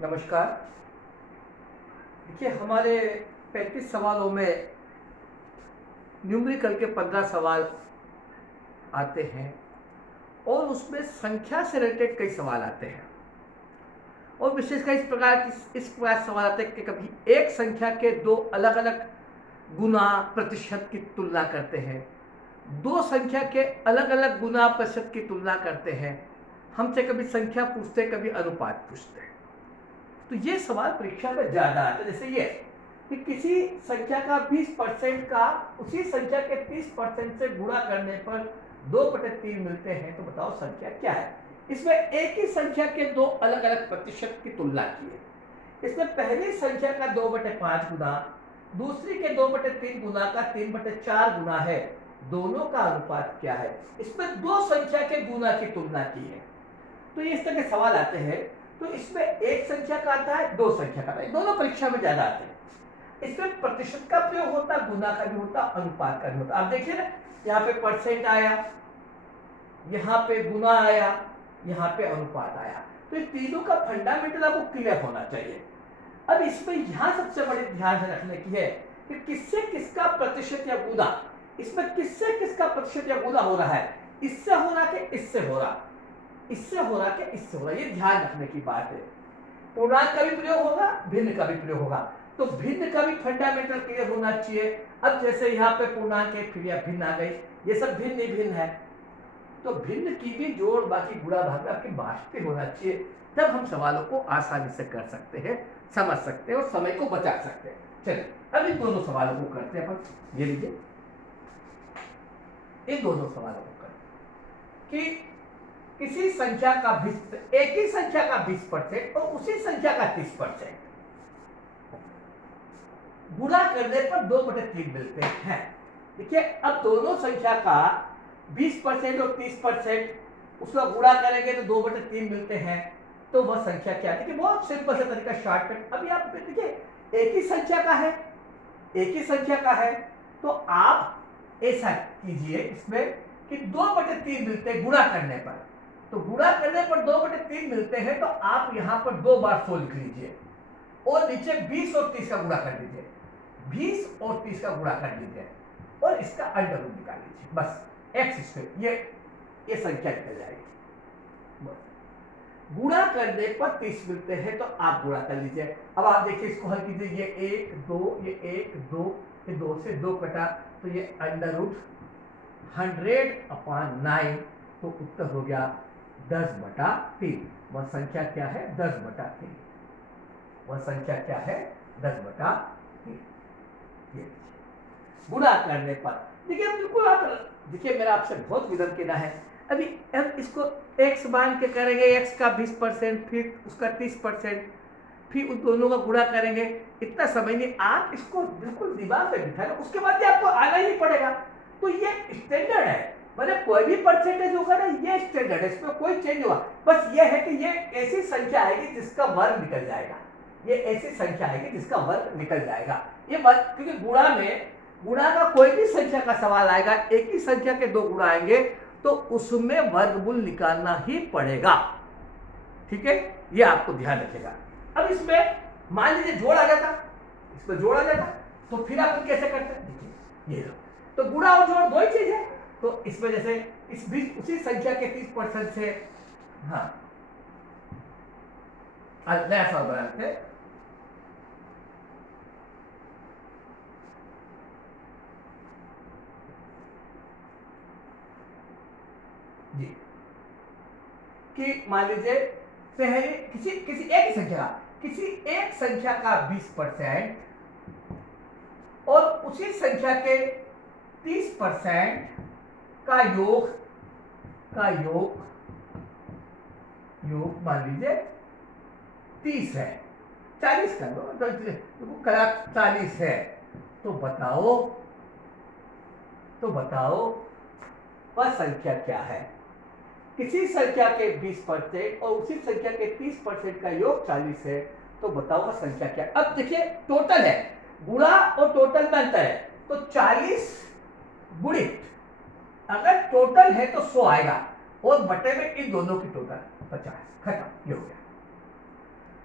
नमस्कार। देखिए, हमारे 35 सवालों में न्यूमेरिकल के 15 सवाल आते हैं और उसमें संख्या से रिलेटेड कई सवाल आते हैं। और विशेषकर इस प्रकार सवाल आते हैं कि कभी एक संख्या के दो अलग अलग गुना प्रतिशत की तुलना करते हैं, दो संख्या के अलग अलग गुना प्रतिशत की तुलना करते हैं, हमसे कभी संख्या पूछते हैं, कभी अनुपात पूछते हैं। तो ये सवाल परीक्षा में ज्यादा आते हैं। जैसे ये कि किसी संख्या का 20% का उसी संख्या के 30% से गुणा करने पर 2/3 मिलते हैं, तो बताओ संख्या क्या है। इसमें एक ही संख्या के दो अलग अलग प्रतिशत की तुलना की है। इसमें पहली संख्या का 2/5 गुना, दूसरी के 2/3 गुना का 3/4 गुना है, दोनों का अनुपात क्या है। इसमें दो संख्या के गुना की तुलना की है। तो ये इस तरह के सवाल आते हैं। तो इसमें एक संख्या का आता है, दो संख्या का आता है, दोनों परीक्षा में ज्यादा आते हैं। इसमें प्रतिशत का प्रयोग होता, गुना का भी होता, अनुपात का भी होता। आप देखिए ना, यहाँ पे परसेंट आया, यहाँ पे गुना आया, यहाँ पे अनुपात आया। तो इन तीनों का फंडामेंटल आपको क्लियर होना चाहिए। अब इसमें यहाँ सबसे बड़ी ध्यान रखने की है कि किससे किसका प्रतिशत या गुना, इसमें किससे किसका प्रतिशत या गुना हो रहा है। इससे हो रहा कि इससे हो रहा, इससे हो रहा कि इससे हो रहा, ये ध्यान रखने की बात है। पूर्णांक का भी प्रयोग होगा, भिन्न का भी प्रयोग होगा, तो भिन्न का भी फंडामेंटल क्लियर होना चाहिए। अब जैसे यहाँ पे पूर्णांक है, फिर यह भिन्न आ गई, ये सब भिन्न ही भिन्न है, तो भिन्न की भी जोड़ बाकी गुणा भाग आपकी वास्तविक होना चाहिए। तब हम सवालों को आसानी से कर सकते हैं, समझ सकते हैं और समय को बचा सकते हैं। चलिए अब इन दोनों सवालों को करते हैं अपन। ये लीजिए, इन दोनों सवालों को करते कि किसी संख्या का 20, एक ही संख्या का 20% और उसी संख्या का 30% गुणा करने पर 2/3 मिलते हैं। देखिए, अब दोनों संख्या का 20% और 30% उसका गुणा करेंगे तो 2/3 मिलते हैं। तो वह संख्या क्या है। देखिए, बहुत सिंपल सा तरीका, शॉर्टकट। अभी आप देखिए, एक ही संख्या का है, एक ही संख्या का है, तो आप ऐसा कीजिए इसमें कि 2/3 मिलते हैं गुणा करने पर। तो गुणा करने पर 2/3 मिलते हैं, तो आप यहां पर 2 बार 100 लिख लीजिए और नीचे 20 और 30 का गुणा कर दीजिए, 20 और 30 का गुणा कर लीजिए और इसका अंडर रूट निकाल लीजिए। बस x², ये संख्या निकल जाएगी। बस गुणा करने पर 30 मिलते हैं, तो आप गुणा कर लीजिए। अब आप देखिए, इसको हल कीजिए, ये 1 2, ये 1 2, ये 2 से 2 कटा, तो ये अंडर रूट 100/9, तो उत्तर हो गया 10/3। वह संख्या क्या है, 10/3। वह संख्या क्या है, 10/3। गुणा करने पर देखिए, बिल्कुल आप देखिए, मेरा आपसे बहुत विनम्र कहना है। अभी हम इसको x मान के करेंगे, x का 20%, फिर उसका 30%, फिर उन दोनों का गुणा करेंगे। इतना समय नहीं, आप इसको बिल्कुल दिमाग में बिठा लो, उसके बाद आपको आना ही पड़ेगा। तो ये स्टैंडर्ड है, मतलब कोई भी परसेंटेज होगा ना, ये स्टैंडर्ड है, इसमें कोई चेंज हुआ। बस ये है कि ये ऐसी संख्या आएगी जिसका वर्ग निकल जाएगा, ये ऐसी संख्या आएगी जिसका वर्ग निकल जाएगा। ये वर्ग, क्योंकि गुणा का कोई भी संख्या का सवाल आएगा, एक ही संख्या के दो गुणा आएंगे, तो उसमें वर्गमूल निकालना ही पड़ेगा। ठीक है, ये आपको ध्यान रखेगा। अब इसमें मान लीजिए जोड़ आ जाता, इसमें जोड़ आ जाता, तो फिर आप कैसे करते हैं। देखिए, ये लो, तो गुणा और जोड़ दो ही चीज है। तो इसमें जैसे इस भी उसी संख्या के 30% से, हाँ, नया सवाल बनाते हैं। जी, कि मान लीजिए पहले किसी एक संख्या का 20% और उसी संख्या के 30% का योग मान लीजिए 30 है, 40 कर दो, तो 40 है। तो बताओ वह संख्या क्या है। किसी संख्या के 20% और उसी संख्या के 30% का योग 40 है, तो बताओ वह संख्या क्या है। अब देखिए, टोटल है, गुणा और टोटल में अंतर है, तो 40 गुणित, अगर टोटल है तो 100 आएगा और बटे में इन दोनों की टोटल 50, खत्म, ये हो गया।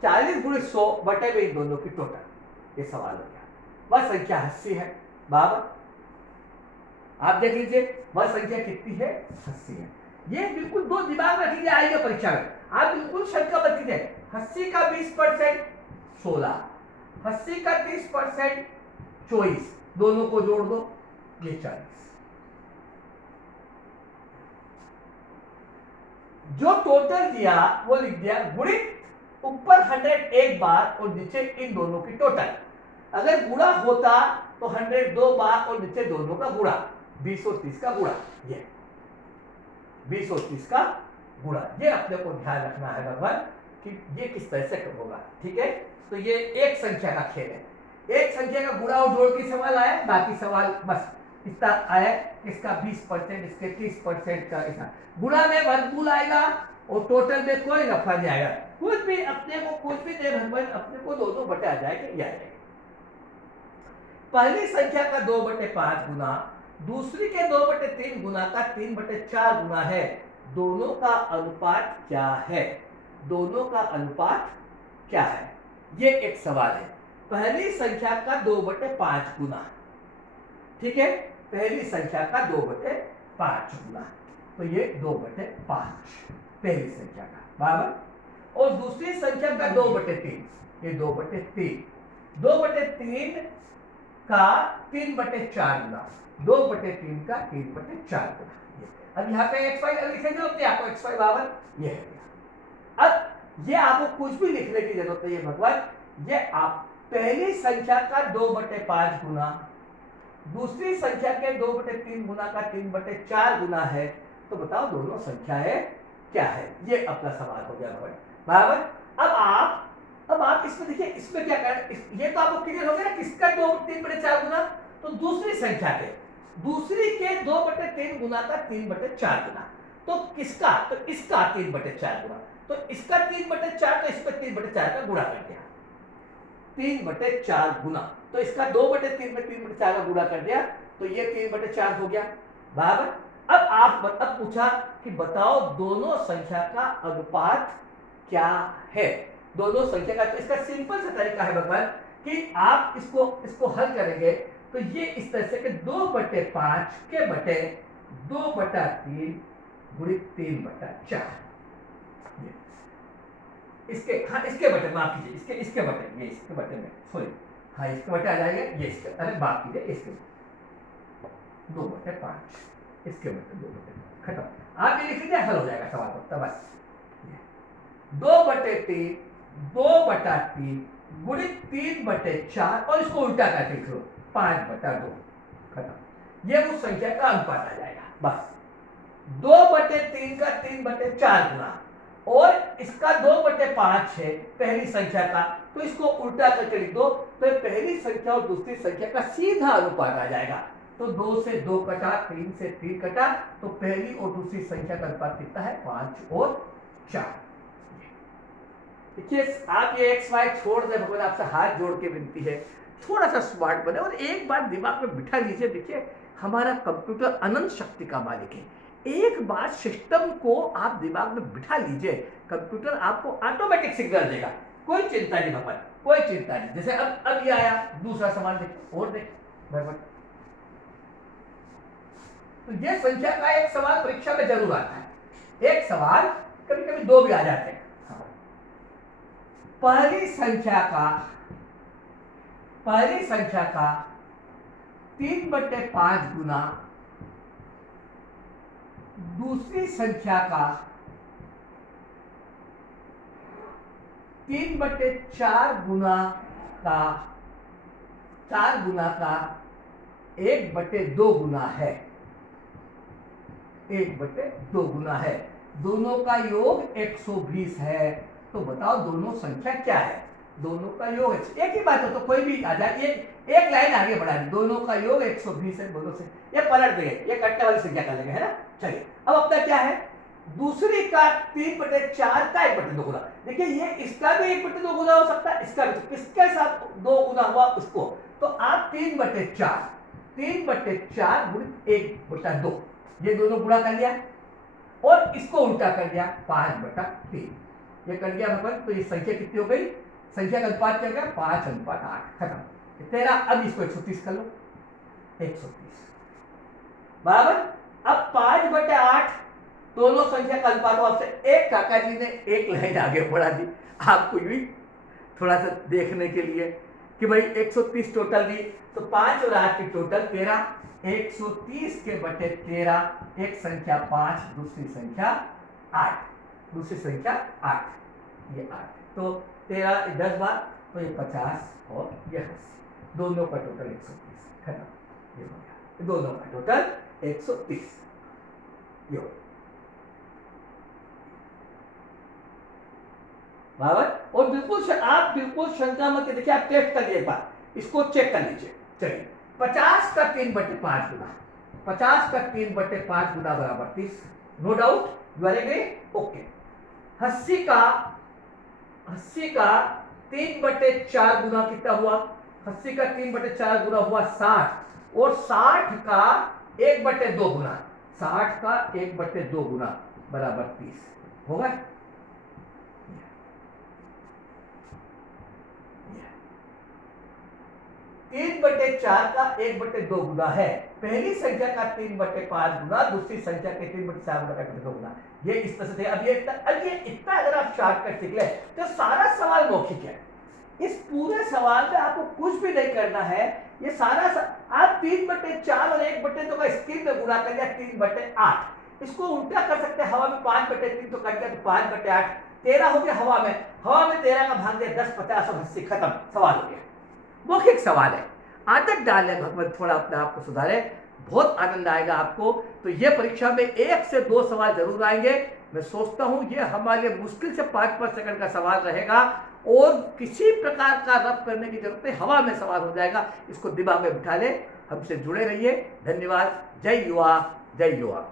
40 गुणित 100 बटे में इन दोनों की टोटल, ये सवाल हो गया। वह संख्या 80 है। बाबा आप देख लीजिए वह संख्या कितनी है, 80 है। ये बिल्कुल दो दिमाग में रखिए, आएगा परीक्षा में, आप बिल्कुल शंका मत कीजिए। 80 का 20% 16, 80 का 30% 24, दोनों को जोड़ दो, ये 40। जो टोटल दिया वो लिख दिया गुणित ऊपर 100 एक बार और नीचे इन दोनों की टोटल। अगर गुणा होता तो 100 दो बार और नीचे दोनों का गुणा, 20 और 30 का गुणा, ये 20 और 30 का गुणा। ये अपने को ध्यान रखना है भगवान कि ये किस तरह से होगा, ठीक है। तो ये एक संख्या का खेल है, एक संख्या का गुणा और जोड़ के सवाल आया, बाकी सवाल बस इतना आया, इसका 20%, इसके 30% का ऐसा। गुणा में वर्गमूल आएगा और टोटल में कोई नफा नहीं आएगा, कुछ भी अपने को कुछ भी दे भगवान, अपने को 2 बटे आ जाएगा, ये आ जाएगा। पहली संख्या का 2/5 गुना दूसरी के 2/3 गुना का 3/4 गुना है, दोनों का अनुपात क्या है, दोनों का अनुपात क्या है, ये एक सवाल है। पहली संख्या का 2/5 गुना, ठीक है, पहली संख्या का 2/5 गुना, तो ये 2/5 पहली संख्या का बराबर, और दूसरी संख्या का 2/3, ये 2/3, 2/3 का 3/4 गुना, 2/3 का 3/4 गुना। अब यहाँ पे x y लिखे जरूरत है आपको, x y बराबर ये है। अब ये आपको कुछ भी लिखने की जरूरत नहीं है भगवान, ये आप पहली संख्या का 2/5 गुना दूसरी संख्या के 2/3 गुना का 3/4 गुना है, तो बताओ दोनों संख्याएं क्या है, ये अपना सवाल हो गया बराबर। अब आप इसमें देखिए, इसमें क्या करें, ये तो आपको क्लियर हो गया ना, किसका 3/4 गुना, तो दूसरी संख्या के, दूसरी के 2/3 गुना का 3/4 गुना, तो किसका, तो इसका 3/4 गुना, तो इसका 3/4, तो इस पर 3/4 का गुणा कर दिया, 3/4 गुना, तो इसका 2/3 में 3/4 का गुणा कर दिया, तो ये 3/4 हो गया बराबर। अब पूछा कि बताओ दोनों संख्या का अनुपात क्या है, दोनों संख्या का, तो इसका सिंपल सा तरीका है भगवान कि आप इसको हल करेंगे तो ये इस तरह से कि 2/5 के बटे 2/3 गुणित 3/4, इसके बटे माफ कीजिए, इसके बटे, ये इसके बटे में सॉरी, हाँ इसके बटे आ जाएगा, ये इसके, अरे माफ कीजिए, इसके 2/5, इसके बटे 2/5 खत्म। आप ये लिख लीजिए, हल हो जाएगा सवाल होता बस। 2/3 गुणित 3/4 और इसको उल्टा करके लिख लो, 5/2 खत्म। ये उस संख्या का अनुपात आ जाएगा बस। 2/3 का 3/4 गुना और इसका 2/5 है पहली संख्या का, तो इसको उल्टा करके लिख दो, तो पहली संख्या और दूसरी संख्या का सीधा अनुपात आ जाएगा। तो 2 से 2 कटा, 3 से 3 कटा, तो पहली और दूसरी संख्या का अनुपात कितना है, 5 और 4। देखिए आप ये एक्स वाई छोड़ दे, भगवान आपसे हाथ जोड़ के विनती है, थोड़ा सा स्मार्ट बने और एक बात दिमाग में बिठा लीजिए। देखिए हमारा कंप्यूटर अनंत शक्ति का मालिक है, एक बार सिस्टम को आप दिमाग में बिठा लीजिए, कंप्यूटर आपको ऑटोमेटिक सिग्नल देगा, कोई चिंता नहीं भगवान, कोई चिंता नहीं। जैसे अब ये आया, दूसरा सवाल देख और देख भगवान, तो ये संख्या का एक सवाल परीक्षा में जरूर आता है, एक सवाल कभी कभी 2 भी आ जाते हैं। पहली संख्या का 3/5 गुना दूसरी संख्या का 3/4 गुना का 4 गुना का 1/2 गुना है, 1/2 गुना है, दोनों का योग 120 है। तो बताओ दोनों संख्या क्या है, दोनों का योग एक ही बात हो तो कोई भी आ जाए, एक लाइन आगे बढ़ा दी, दोनों का योग 120 है, दोनों से ये पलट देंगे, ये कटने वाली संख्या कर लेंगे, है ना। चलिए अब अपना क्या है, दूसरी का 3/4 का 1/2 गुना, देखिए ये इसका भी 1/2 गुना हो सकता है, इसका भी, तो किसके साथ 2 गुना हुआ उसको, तो आप 3/4 गुणित 1/2, ये दोनों गुणा कर लिया और इसको उल्टा कर दिया 5/3, ये कट गया भगवान, तो ये संख्या कितनी हो गई, संख्या का अनुपात क्या हो गया 5:8, खत्म। 13, अब इसको 130 कर लो, 130 बराबर। अब 5/8 दोनों संख्या का अनुपात हो, आपसे एक काका जी ने एक लाइन आगे बढ़ा दी आपको भी थोड़ा सा देखने के लिए कि भाई 130 टोटल दी, तो 5 और 8 की टोटल 13, 130 के बटे 13, एक संख्या 5, दूसरी संख्या 8, दूसरी संख्या 8, ये 8, तो 13 10 बार, तो ये 50 और ये 80, दोनों का टोटल 130, खत्म, ये हो गया, दोनों का टोटल 130, ये हो गया बराबर। और बिल्कुल आप बिल्कुल शंका मत देखिए, आप टेस्ट करिए एक बार, इसको चेक कर लीजिए। चलिए 50 का 3/5 गुना, 50 का 3/5 गुना बराबर 30, no doubt, you are agree, okay. 80 का 3/4 गुना कितना हुआ, 80 का 3/4 गुना हुआ 60, और 60 का 1/2 गुना, 60 का 1/2 गुना बराबर 30, होगा। 3/4 का 1/2 गुना है, पहली संख्या का 3/5 गुना, दूसरी संख्या के 3/4 गुना का 1/2 गुना, ये इस तरह से। अब ये इतना अगर आप शॉर्टकट सीख ले तो सारा सवाल मौखिक है। इस पूरे सवाल में आपको कुछ भी नहीं करना है, ये सारा आप 3/4 और 1/2 का स्क्रीन में गुणा कर दिया 3/8, इसको उल्टा कर सकते हैं, हवा में 5/3 तो कट गया, तो 5/8, 13 हो गया हवा में 13 का भाग दिया 10, 50 और 80, खत्म, सवाल हो गया। मौखिक सवाल है, आदत डालें भगवान, थोड़ा अपने आप को सुधारे, बहुत आनंद आएगा आपको। तो ये परीक्षा में 1 से 2 सवाल जरूर आएंगे, मैं सोचता हूं ये हमारे लिए मुश्किल से 5-5 सेकंड का सवाल रहेगा, और किसी प्रकार का रफ करने की जरूरत नहीं, हवा में सवाल हो जाएगा, इसको दिमाग में बिठा ले। हमसे जुड़े रहिए, धन्यवाद। जय युवा, जय युवा।